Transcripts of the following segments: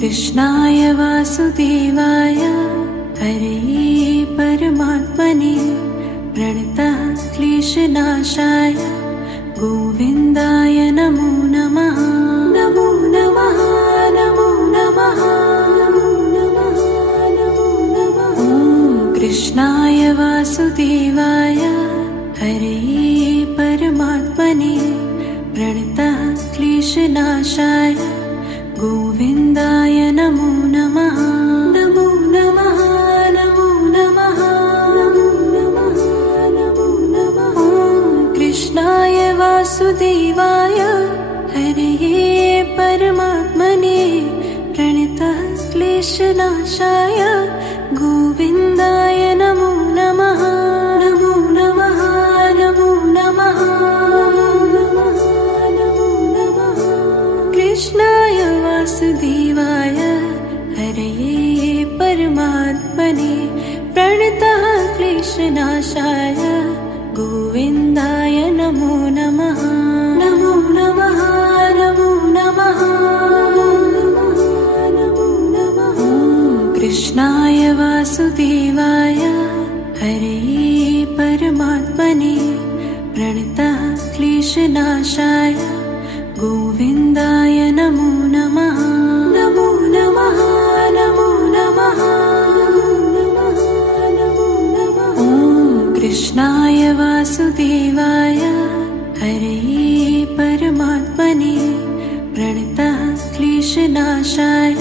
कृष्णाय वासुदेवाय हरये परमात्मने प्रणतः क्लेशनाशाय गोविन्दाय नमो नमः। नमो नमः नमो नमः नमो नमः नमो नमः। कृष्णाय वासुदेवाय हरये परमात्मने प्रणतः क्लेशनाशाय गोविन्दाय नमो नमः। नमो नमः नमो नमः नमो नमः नमो नमः। कृष्णाय वासुदेवाय हरये परमात्मने प्रणतः क्लेशनाशाय गोविन्दाय नमो नमः। नमो नमः नमो नमः नमो नमः। कृष्णाय वासुदेवाय हरये परमात्मने प्रणतः क्लेशनाशाय गोविन्दाय नमो नमः। नमो नमः नमो नमः नमो नमः। कृष्णाय वासुदेवाय हरये परमात्मने प्रणतः क्लेशनाशाय गोविन्दाय नमो नमः। नमो नमः नमो नमः नमो नमः। कृष्णाय वासुदेवाय हरये परमात्मने प्रणतः क्लेशनाशाय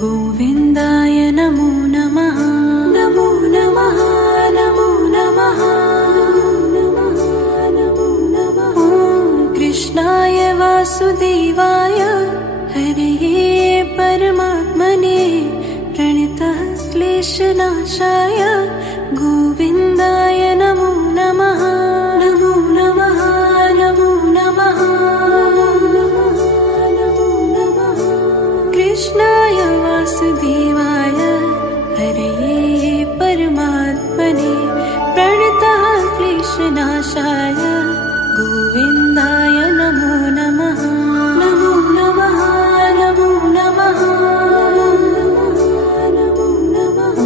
गोविन्दाय नमो नमः। नमो नमः नमो नमः नमो नमः। कृष्णाय वासुदेवाय हरये परमात्मने प्रणतः क्लेशनाशाय गोविन्दाय नमो नमः। नमो नमः नमो नमः नमो नमः। कृष्णाय वासुदेवाय हरये परमात्मने प्रणतः क्लेशनाशाय गोविन्दाय नमो नमः। नमो नमः नमो नमः नमो नमः।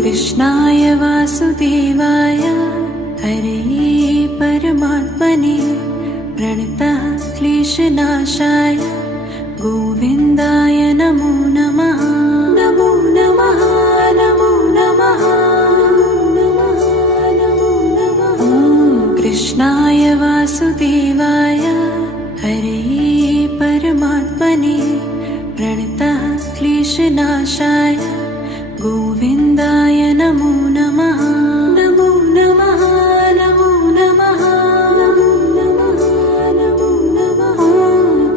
कृष्णाय वासुदेवाय हरये परमात्मने प्रणतः क्लेशनाशाय गोविन्दाय नमो नमः। नमो नमः नमो नमः नमो नमः। कृष्णाय वासुदेवाय हरये परमात्मने प्रणतः क्लेशनाशाय गोविन्दाय नमो नमः। नमो नमः नमो नमः नमो नमः।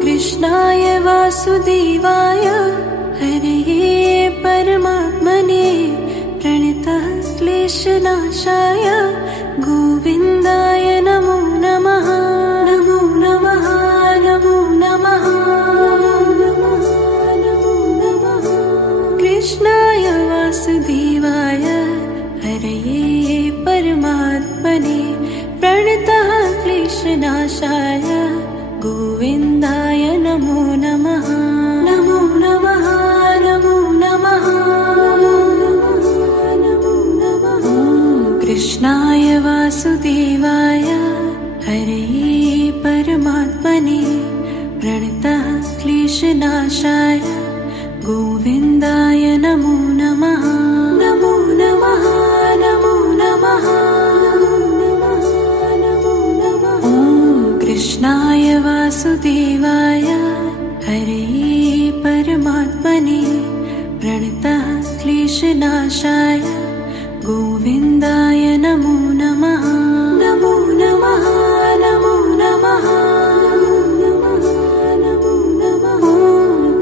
कृष्णाय वासुदेवाय हरये परमात्मने प्रणतः क्लेशनाशाय गोविन्दाय नमो नमः। नमो नमः नमो नमः नमो नमः। कृष्णाय वासुदेवाय हरये परमात्मने प्रणतः क्लेशनाशाय गोविन्दाय नमो नमः। नमो नमः नमो नमः नमो नमः। कृष्णाय वासुदेवाय हरये परमात्मने प्रणतः क्लेशनाशाय गोविन्दाय नमो नमः। नमो नमः नमो नमः नमो नमः। कृष्णाय वासुदेवाय हरये परमात्मने प्रणतः क्लेशनाशाय गोविन्दाय नमो नमः। नमो नमः नमो नमः नमो नमः।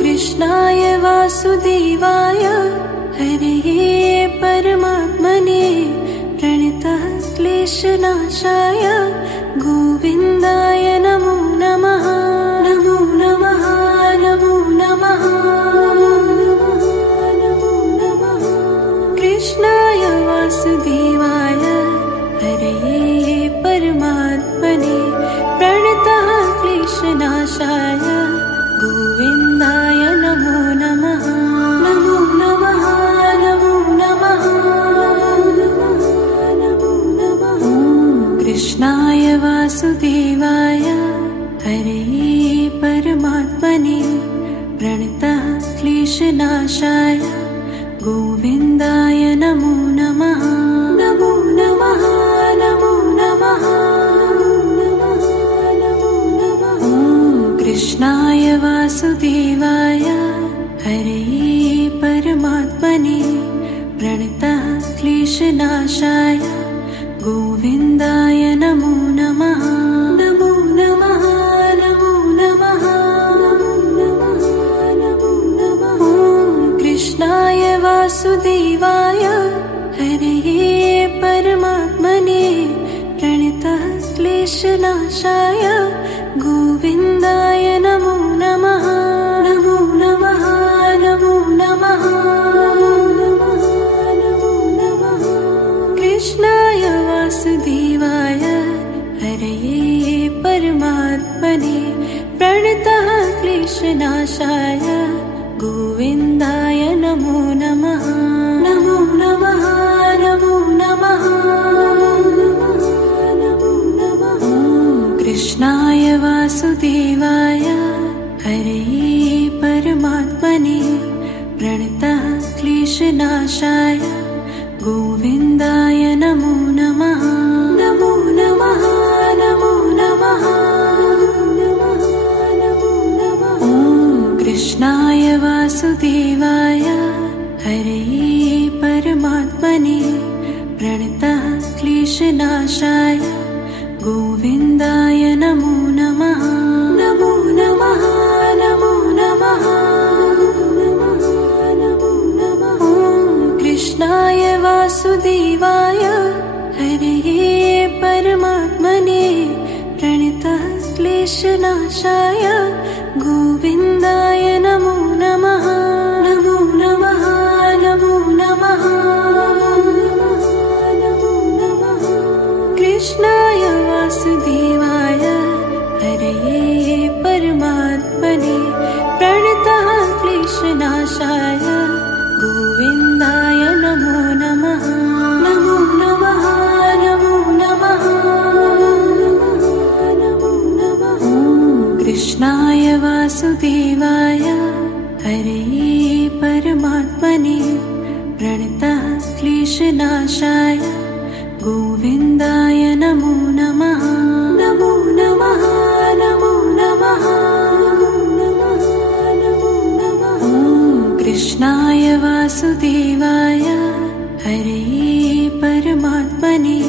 कृष्णाय वासुदेवाय हरये परमात्मने प्रणतः क्लेशनाशाय गोविन्दाय नमो नमः। नमो नमः नमो नमः नमो नमः। कृष्णाय वासुदेवाय हरये परमात्मने प्रणतः क्लेशनाशाय गोविन्दाय नमो नमः। कृष्णाय वासुदेवाय हरये परमात्मने प्रणतः क्लेशनाशाय गोविन्दाय नमो नमः। नमो नमः नमो नमः ॐ कृष्णाय वासुदेवाय हरये परमात्मने प्रणतः क्लेशनाशाय गोविन्दाय नमो नमः। नमो नमः नमो नमः ॐ कृष्णाय वासुदेवाय हरये परमात्मने प्रणतः क्लेशनाशाय गोविन्दाय नमो नमः। नमो नमः नमो नमः कृष्णाय वासुदेवाय हरये परमात्मने प्रणतः क्लेशनाशाय गोविन्दाय नमो नमः। नमो नमः नमो नमः ॐ कृष्णाय वासुदेवाय हरये परमात्मने प्रणतः क्लेशनाशाय गोविन्दाय नमो नमः। नमो नमः नमो नमः ॐ कृष्णाय वासुदेवाय हरये परमात्मने प्रणतः क्लेशनाशाय गोविन्दाय नमो नमः। नमो नमः नमो नमः ॐ कृष्णाय वासुदेवाय हरये परमात्मने प्रणतः क्लेशनाशाय गोविन्दाय नमो नमः। नमो नमः नमो नमः कृष्णाय वासुदेवाय हरये परमात्मने प्रणतः क्लेशनाशाय गोविन्दाय नमो नमः। नमो नमः नमो नमः ॐ कृष्णाय वासुदेवाय हरये परमात्मने प्रणतः क्लेशनाशाय गोविन्दाय नमो नमः। नमो नमः नमो नमः ॐ कृष्णाय वासुदेवाय हरये परमात्मने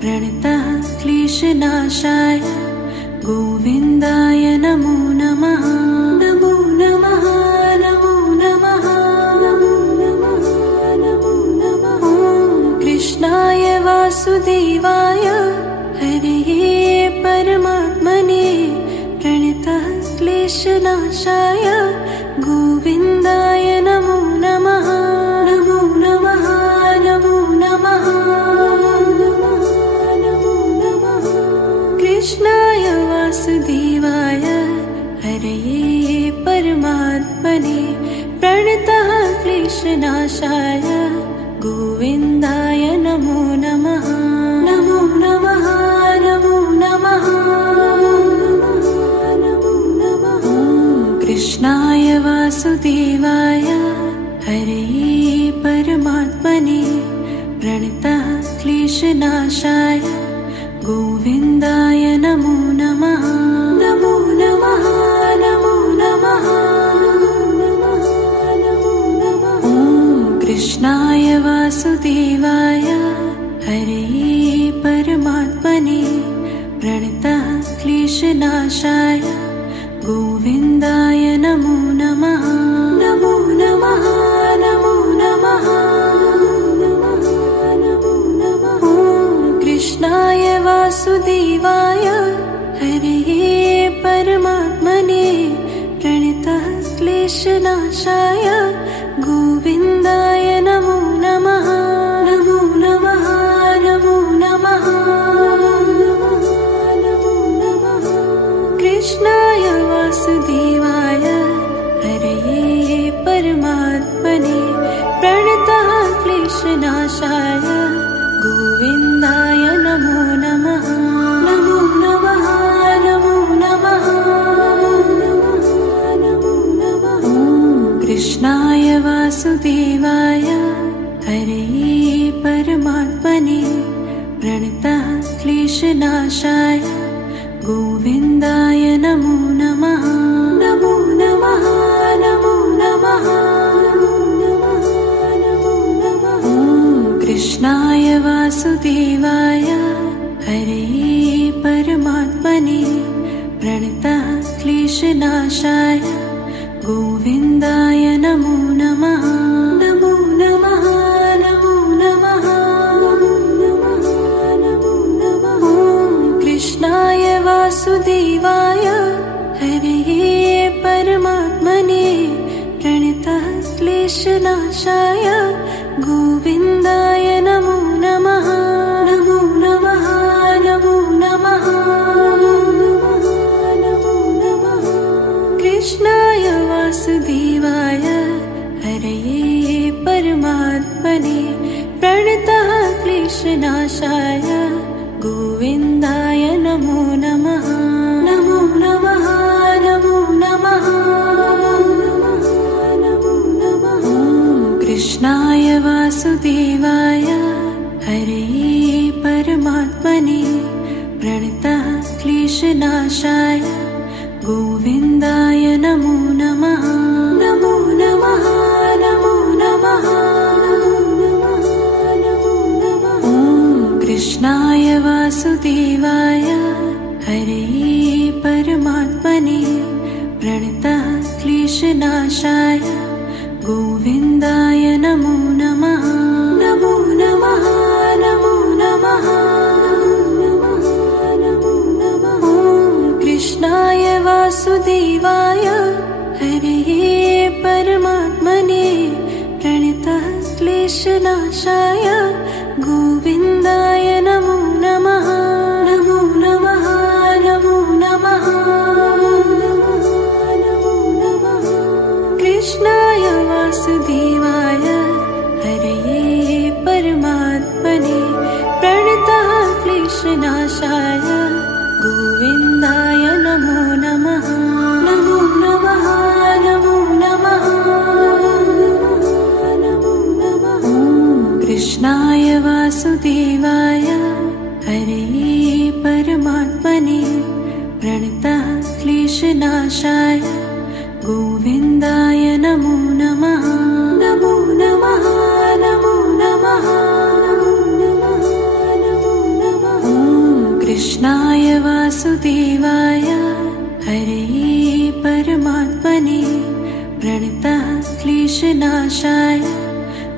प्रणतः क्लेशनाशाय गोविन्दाय नमो नमः। नमो नमः नमो नमः ॐ कृष्णाय वासुदेवाय हरये परमात्मने प्रणतः क्लेशनाशाय गोविन्दाय नमो नमः। नमो नमः नमो नमः कृष्णाय वासुदेवाय हरये परमात्मने प्रणतः क्लेशनाशाय गोविन्दाय नमो नमः। नमो नमः नमो नमः ॐ कृष्णाय वासुदेवाय हरये परमात्मने प्रणतः क्लेशनाशाय गोविन्दाय नमो नमः। नमो नमः नमो नमः ॐ कृष्णाय वासुदेवाय हरये परमात्मने प्रणतः क्लेशनाशाय गोविन्दाय नमो नमः। नमो नमः नमो नमः ॐ कृष्णाय वासुदेवाय हरये परमात्मने प्रणतः क्लेशनाशाय गोविन्दाय नमो नमः। नमो नमः नमो नमः कृष्णाय वासुदेवाय हरये परमात्मने प्रणतः क्लेशनाशाय गोविन्दाय नमो नमः। क्लेशनाशाय गोविन्दाय नमो नमः। नमो नमः नमो नमः नमो नमः नमो नमः। ॐ कृष्णाय वासुदेवाय हरये परमात्मने प्रणतः क्लेशनाशाय गोविन्दाय नमो नमः। नमो नमः नमो नमः नमो नमः। कृष्णाय वासुदेवाय हरये परमात्मने प्रणतः क्लेशनाशाय गोविन्दाय नमो नमः। नमो नमः नमो नमः नमो नमः। ॐ कृष्णाय वासुदेवाय हरये परमात्मने प्रणतः क्लेशनाशाय गोविन्दाय नमो नमः। नमो नमः नमो नमः नमो नमः। ॐ कृष्णाय वासुदेवाय हरये परमात्मने प्रणतः क्लेशनाशाय गोविन्दाय नमो नमः। नमो नमः नमो नमः नमो नमः। ॐ कृष्णाय वासुदेवाय हरये परमात्मने प्रणतः क्लेशनाशाय गोविन्दाय नमो नमः। नमो नमः नमो नमः नमो नमः। कृष्णाय वासुदेवाय हरये परमात्मने प्रणतः क्लेशनाशाय गोविन्दाय नमो नमः। नमो नमः नमो नमः नमो नमः। ॐ कृष्णाय वासुदेवाय हरये परमात्मने प्रणतः क्लेशनाशाय गोविन्दाय नमो नमः। नमो नमः नमो नमः नमो नमः। ॐ कृष्णाय वासुदेवाय हरये परमात्मने प्रणतः क्लेशनाशाय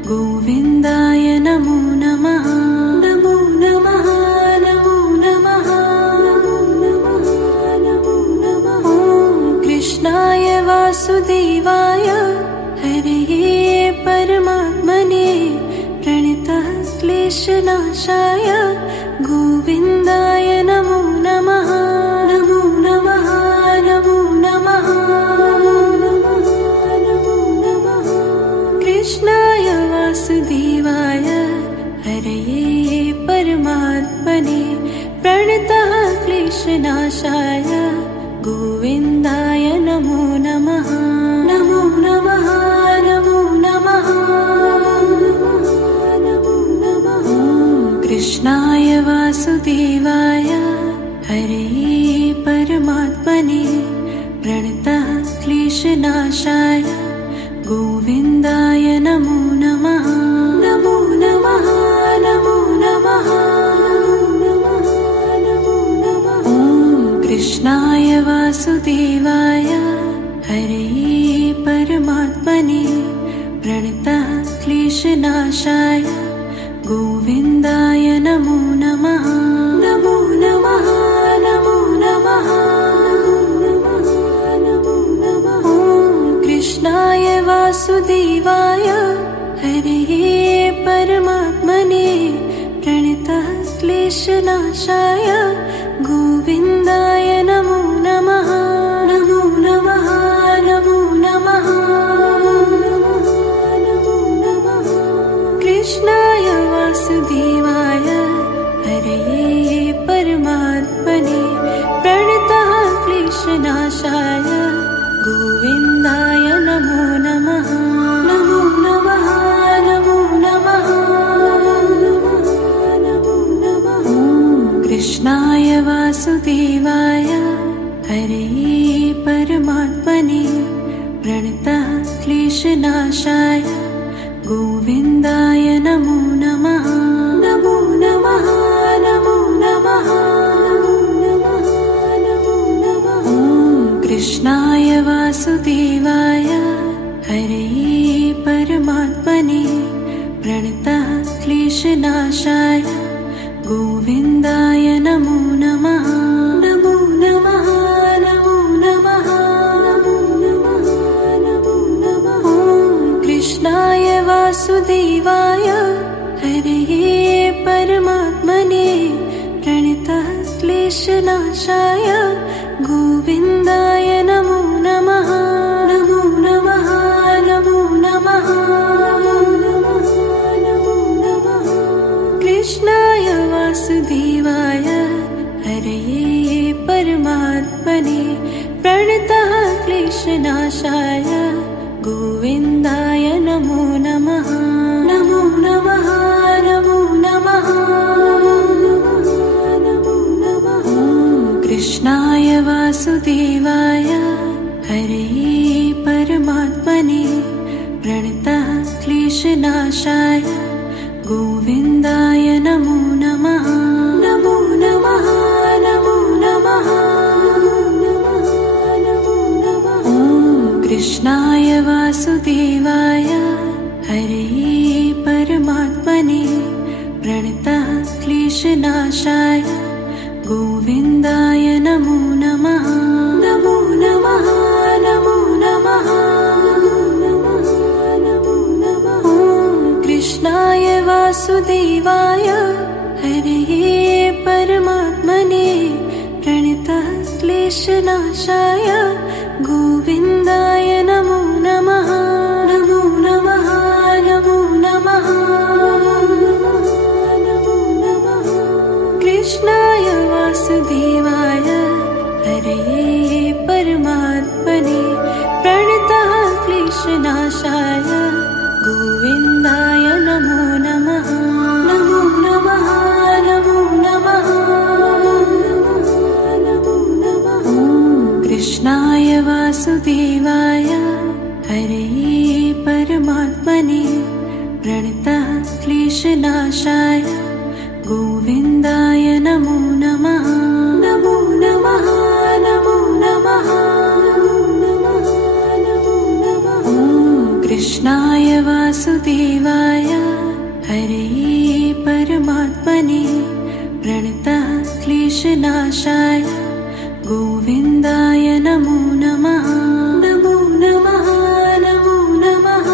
गोविन्दाय नमो नमः। नमो नमः नमो नमः नमो नमः। ॐ कृष्णाय वासुदेवाय हरये परमात्मने प्रणतः क्लेशनाशाय गोविन्दाय नमो नमः। नमो नमः नमो नमः नमो नमः। कृष्णाय वासुदेवाय हरये परमात्मने प्रणतः क्लेशनाशाय गोविन्दाय नमो नमः। नमो नमः नमो नमः नमो नमः। ॐ कृष्णाय वासुदेवाय हरये परमात्मने प्रणतः क्लेशनाशाय गोविन्दाय नमो नमः। नमो नमः नमो नमः नमो नमः। ॐ कृष्णाय वासुदेवाय हरये परमात्मने प्रणतः क्लेशनाशाय गोविन्दाय नमो नमः। नमो नमः नमो नमः नमो नमः। ॐ कृष्णाय वासुदेवाय हरये परमात्मने प्रणतः क्लेशनाशाय गोविन्दाय नमो नमः। नमो नमः नमो नमः नमो नमः। कृष्णाय वासुदेवाय हरये परमात्मने प्रणतः क्लेशनाशाय गोविन्दाय नमो नमः। नमो नमः नमो नमः नमो नमः। ॐ कृष्णाय वासुदेवाय हरये परमात्मने प्रणतः क्लेशनाशाय गोविन्दाय नमो नमः। नमो नमः नमो नमः नमो नमः। ॐ कृष्णाय वासुदेवाय हरे परमात्मने प्रणतः क्लेशनाशाय गोविन्दाय नमो नमः। नमो नमः नमो नमः नमो नमः नमो नमः। ॐ कृष्णाय वासुदेवाय हरे परमात्मने प्रणतः क्लेशनाशाय गोविन्दाय नमो नमः। नमो नमः नमो नमः नमो नमः नमो नमः। कृष्णाय वासुदेवाय हरे परमात्मने प्रणतः क्लेशनाशाय गोविन्दाय नमो नमः। नमो नमः नमो नमः नमो नमः। कृष्णाय वासुदेवाय हरे परमात्मने प्रणतः क्लेशनाशाय गोविन्दाय नमो नमः। नमो नमः नमो नमः नमो नमः। ॐ कृष्णाय वासुदेवाय हरे परमात्मने प्रणतः क्लेशनाशाय गोविन्दाय नमो नमः। नमो नमः नमो नमः नमो नमः। ॐ कृष्णाय वासुदेवाय हरे परमात्मने प्रणतः क्लेशनाशाय गोविन्दाय नमो नमः। नमो नमः नमो नमः नमो नमः। कृष्णाय वासुदेवाय हरे परमात्मने प्रणतः क्लेशनाशाय गोविन्दाय नमो नमः। नमो नमः नमो नमः नमो नमः। ॐ कृष्णाय वासुदेवाय हरे परमात्मने प्रणतः क्लेशनाशाय गोविन्दाय नमो नमः। नमो नमः नमो नमः नमो नमः। ॐ कृष्णाय वासुदेवाय हरे परमात्मने प्रणतः क्लेशनाशाय गोविन्दाय नमो नमः। नमो नमः नमो नमः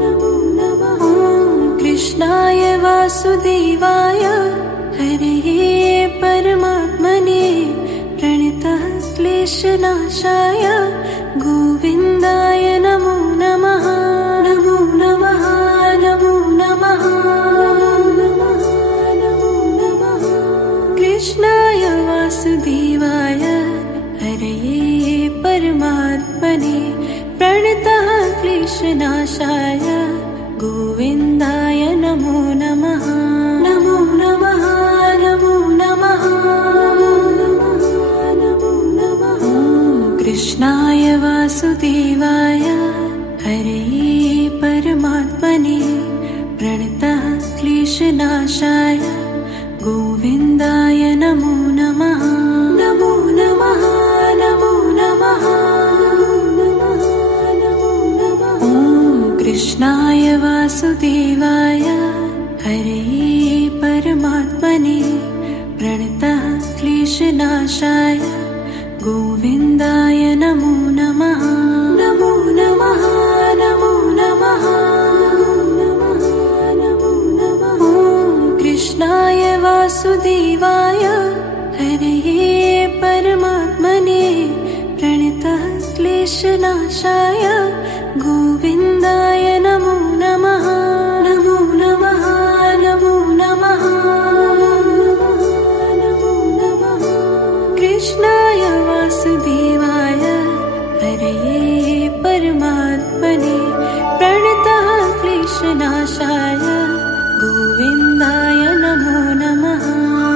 नमो नमः। ॐ कृष्णाय वासुदेवाय हरे परमात्मने प्रणतः क्लेशनाशाय गोविन्दाय नमो नमः। नमो नमः नमो नमः नमो नमः। कृष्णाय वासुदेवाय हरे परमात्मने प्रणतः क्लेशनाशाय गोविन्दाय नमो नमः। नमो नमः नमो नमः नमो नमः। ॐ कृष्णाय वासुदेवाय हरे परमात्मने प्रणतः क्लेशनाशाय गोविन्दाय नमो नमः। नमो नमः नमो नमः नमो नमः। ॐ कृष्णाय वासुदेवाय हरे परमात्मने प्रणतः क्लेशनाशाय गोविन्दाय नमो नमः। नमो नमः नमो नमः नमो नमः। ॐ कृष्णाय वासुदेवाय हरे परमात्मने प्रणतः क्लेशनाशाय गोविन्दाय नमो नमः। नमो नमः नमो नमः नमो नमः। कृष्णाय वासुदेवाय हरे परमात्मने प्रणतः क्लेशनाशाय गोविन्दाय नमो नमः।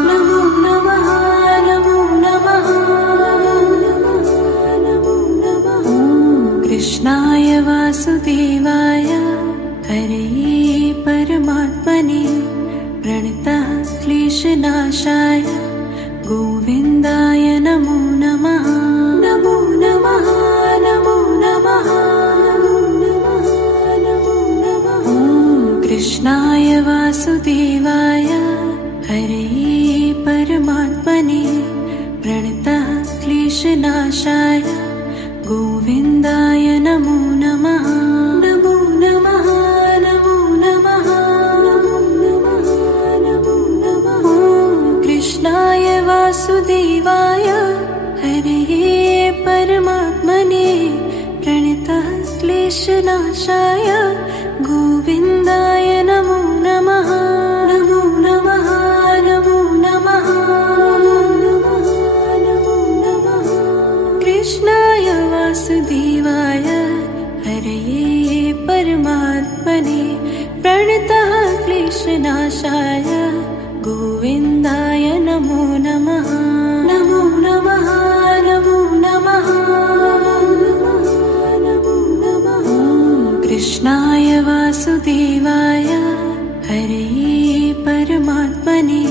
नमो नमः नमो नमः नमो नमः। ॐ कृष्णाय वासुदेवाय हरे परमात्मने प्रणतः क्लेशनाशाय गोविन्दाय नमो नमः। क्लेशनाशाय गोविन्दाय नमो नमः। नमो नमः नमो नमः नमो नमः। ॐ कृष्णाय वासुदेवाय हरये परमात्मने प्रणतः क्लेशनाशाय गोविन्दाय नमो नमः। नमो नमः नमो नमः नमो नमः। कृष्णाय वासुदेवाय हरये परमात्मने प्रणतः क्लेशनाशाय गोविन्दाय नमो नमः। नमो नमः नमो नमः नमो नमः। कृष्णाय वासुदेवाय हरये परमात्मने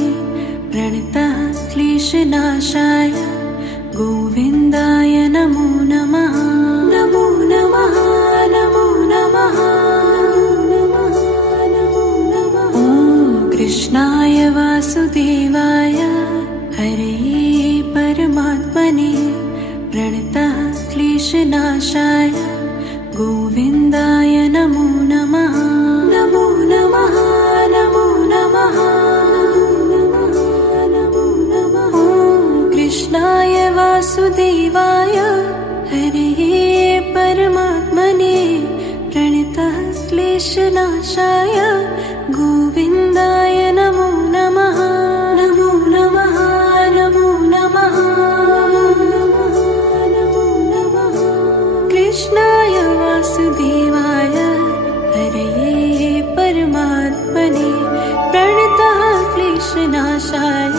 प्रणतः क्लेशनाशाय गोविन्दाय नमो नमः। नमो नमः नमो नमः नमो नमः। ॐ कृष्णाय वासुदेवाय हरये परमात्मने प्रणतः क्लेशनाशाय गोविन्दाय नमो नमः। नमो नमः नमो नमः नमो नमः। ॐ कृष्णाय वासुदेवाय हरये परमात्मने प्रणतः क्लेशनाशाय गोविन्दाय नमो नमः। नमो नमः नमो नमः नमो नमः। कृष्णाय वासुदेवाय हरये परमात्मने प्रणतः क्लेशनाशाय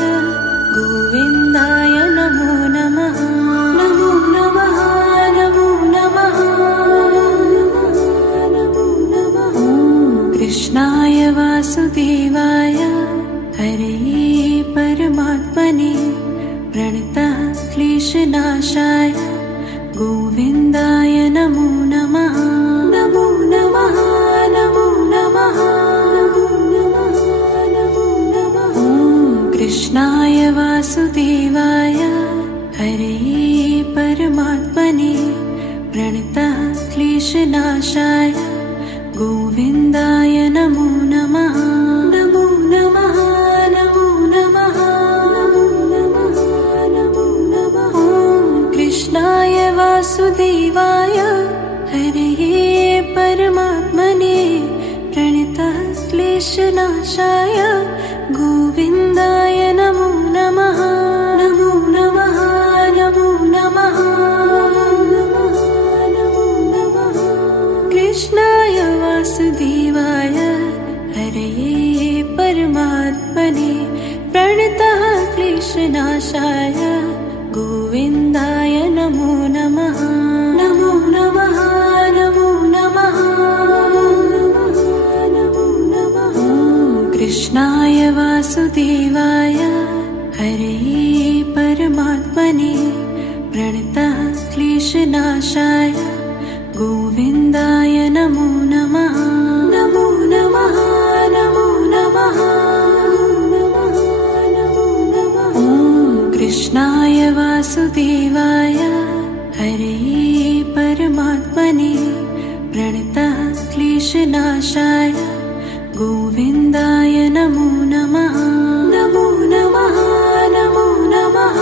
गोविन्दाय नमो नमः। नमो नमः नमो नमः नमो नमः। ॐ कृष्णाय वासुदेवाय हरये परमात्मने प्रणतः क्लेशनाशाय गोविन्दाय नमो नमः। नमो नमः नमो नमः नमो नमः। ॐ कृष्णाय वासुदेवाय हरये परमात्मने प्रणतः क्लेशनाशाय गोविन्दाय नमो नमः। नमो नमः नमो नमः नमो नमः। ॐ कृष्णाय वासुदेवाय हरये परमात्मने प्रणतः क्लेशनाशाय गोविन्दाय नमो नमः। नमो नमः नमो नमः नमो नमः। कृष्णाय वासुदेवाय हरये परमात्मने प्रणतः क्लेशनाशाय गोविन्दाय नमो नमः। नमो नमः नमो नमः नमो नमः। ॐ कृष्णाय वासुदेवाय हरये परमात्मने प्रणतः क्लेशनाशाय गोविन्दाय नमो नमः। नमो नमः नमो नमः नमो नमः। ॐ कृष्णाय वासुदेवाय हरये परमात्मने प्रणतः क्लेशनाशाय गोविन्दाय नमो नमः। नमो नमः नमो नमः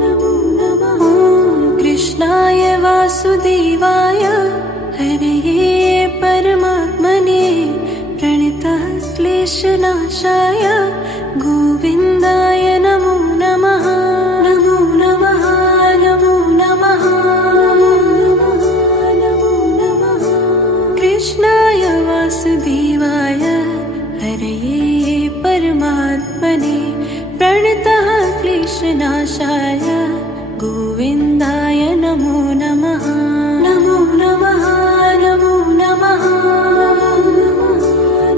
नमो नमः। ॐ कृष्णाय वासुदेवाय हरये परमात्मने प्रणतः क्लेशनाशाय गोविन्दाय नमो नमः। नमो नमः नमो नमः नमो नमः। कृष्णाय वासुदेवाय हरये परमात्मने प्रणतः क्लेशनाशाय गोविन्दाय नमो नमः। नमो नमः नमो नमः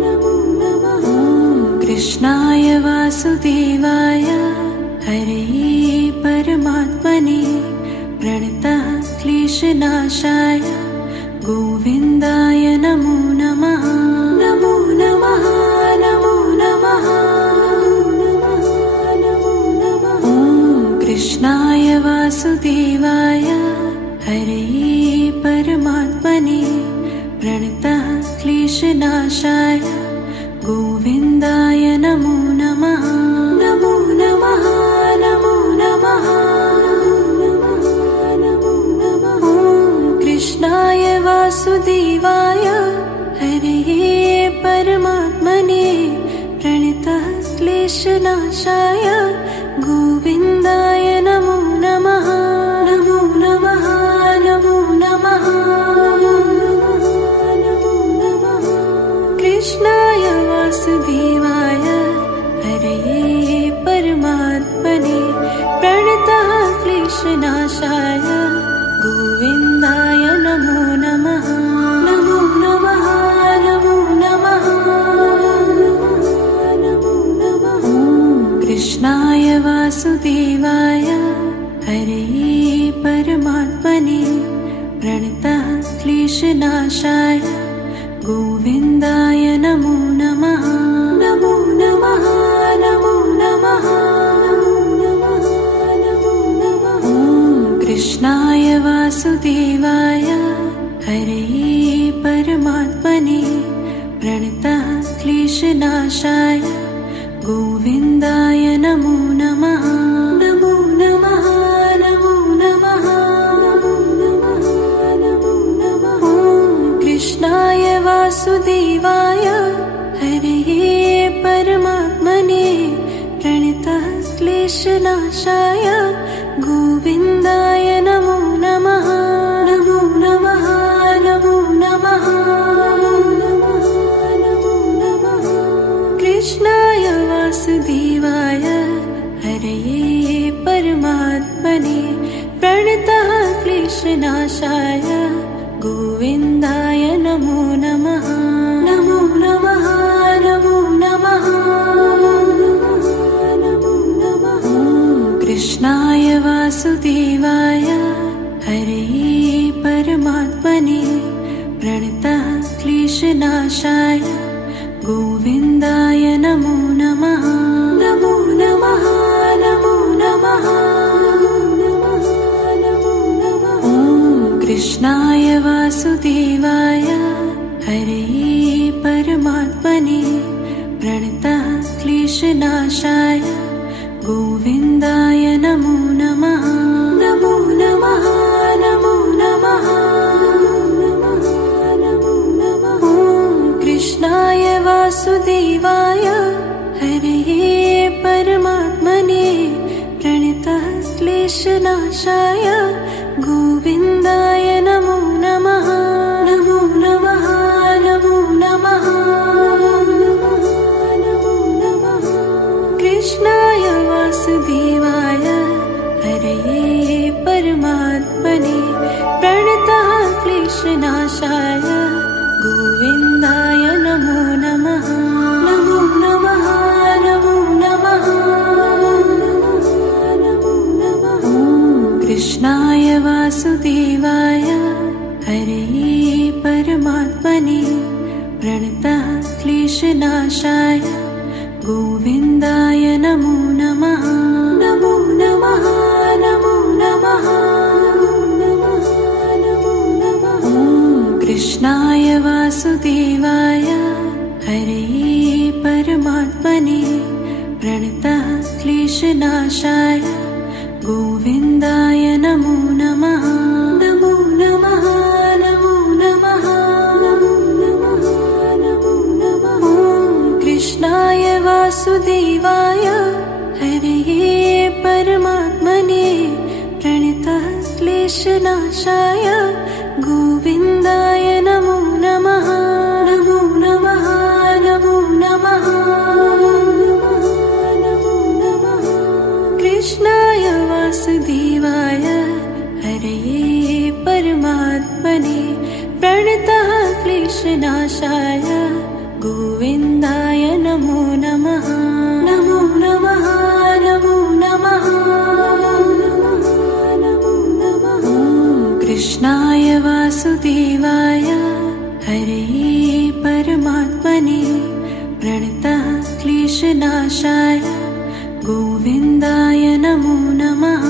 नमो नमः। ॐ कृष्णाय वासुदेवाय हरये परमात्मने प्रणतः क्लेशनाशाय गोविन्दाय नमो नमः। नमो नमः नमो नमः नमो नमः। ॐ कृष्णाय वासुदेवाय हरे परमात्मने प्रणतः क्लेशनाशाय गोविन्दाय नमो नमः। नमो नमः नमो नमः नमो नमः। कृष्णाय वासुदेवाय हरे परमात्मने प्रणतः क्लेशनाशाय गोविन्दाय नमो नमः। नमो नमः नमो नमः नमो नमः। कृष्णाय वासुदेवाय हरे परमात्मने प्रणतः क्लेशनाशाय गोविन्दाय नमो नमः। नमो नमः नमो नमः नमो नमः। कृष्णाय वासुदेवाय हरे परमात्मने प्रणतः क्लेशनाशाय गोविन्दाय नमो नमः। नमो नमः नमो नमः नमो नमः। कृष्णाय वासुदेवाय हरे परमात्मने प्रणतः क्लेशनाशाय गोविन्दाय नमो नमः। नमो नमः नमो नमः नमो नमः। कृष्णाय वासुदेवाय हरे परमात्मने प्रणतः क्लेशनाशाय गोविन्दाय नमो नमः। नमो नमः नमो नमः नमो नमः। कृष्णाय वासुदेवाय हरे परमात्मने प्रणतः क्लेशनाशाय गोविन्दाय नमो नमः। नमो नमः नमो नमः नमो नमः। कृष्णाय वासुदेवाय हरे परमात्मने प्रणतः क्लेशनाशाय गोविन्दाय नमो नमः। नमो नमः नमो नमः नमो नमः। कृष्णाय वासुदेवाय हरे परमात्मने प्रणतः क्लेशनाशाय गोविन्दाय नमो नमः। नमो नमः नमो नमः नमो नमः। कृष्णाय वासुदेवाय हरे परमात्मने प्रणतः क्लेशनाशाय गोविन्दाय नमो नमः। नमो नमः नमो नमः नमो नमः। कृष्णाय वासुदेवाय हरे परमात्मने प्रणतः क्लेशनाशाय गोविन्दाय नमो नमः। नमो नमः नमो नमः नमो नमः। कृष्णाय वासुदेवाय हरे परमात्मने प्रणतः क्लेशनाशाय गोविन्दाय नमो नमः। नमो नमः नमो नमः नमो नमः। कृष्णाय वासुदेवाय हरे परमात्मने प्रणतः क्लेशनाशाय गोविन्दाय नमो नमः। नमो नमः नमो नमः नमो नमः। कृष्णाय वासुदेवाय हरे परमात्मने प्रणतः क्लेशनाशाय गोविन्दाय नमो नमः। नमो नमः नमो नमः नमो नमः। कृष्णाय वासुदेवाय हरे परमात्मने प्रणतः क्लेशनाशाय गोविन्दाय नमो नमः। नमो नमः नमो नमः नमो नमः। कृष्णाय वासुदेवाय हरे परमात्मने प्रणतः क्लेशनाशाय गोविन्दाय नमो नमः।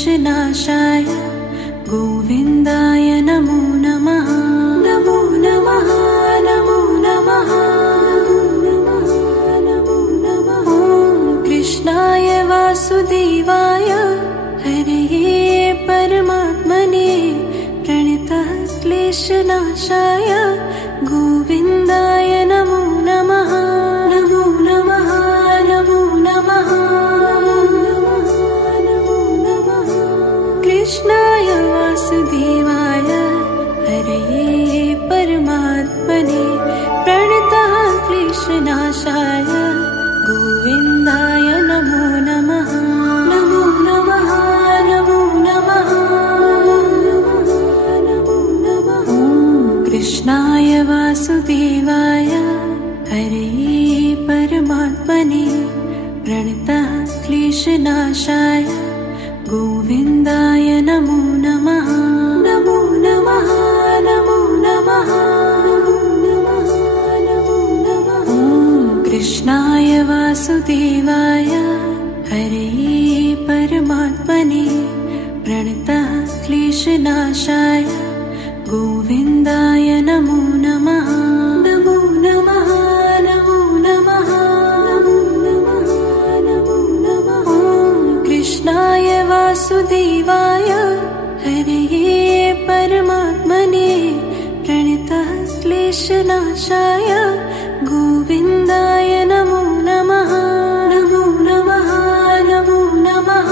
क्लेशनाशाय गोविन्दाय नमो नमः नमो नमः नमो नमः नमो नमः ॐ कृष्णाय वासुदेवाय हरये परमात्मने प्रणतः क्लेशनाशाय गोविन्दाय नमो नमः नमो नमः नमो नमः कृष्णाय वासुदेवाय हरये परमात्मने प्रणतः क्लेशनाशाय गोविन्दाय नमो नमः नमो नमः नमो नमः ॐ कृष्णाय वासुदेवाय हरये परमात्मने प्रणतः क्लेशनाशाय गोविन्दाय नमो नमः नमो नमः नमो नमः ॐ कृष्णाय वासुदेवाय हरये परमात्मने प्रणतः क्लेशनाशाय गोविन्दाय नमो नमः नमो नमः नमो नमः ॐ कृष्णाय वासुदेवाय हरये परमात्मने प्रणतः क्लेशनाशाय गोविन्दाय नमो नमः नमो नमः नमो नमः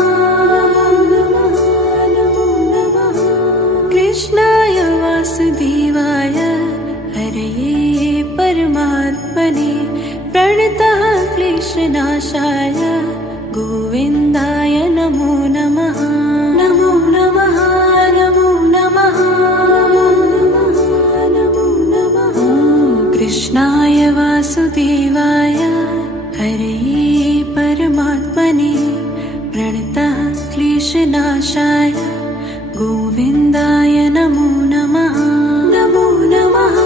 कृष्णाय वासुदेवाय हरये परमात्मने प्रणतः क्लेशनाशाय गोविन्दाय नमो नमः नमो नमः नमो नमः ॐ कृष्णाय वासुदेवाय हरये परमात्मने प्रणतः क्लेशनाशाय गोविन्दाय नमो नमः नमो नमः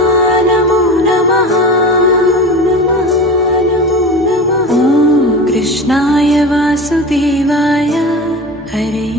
नमो नमः ॐ कृष्णाय वासुदेवाय हरये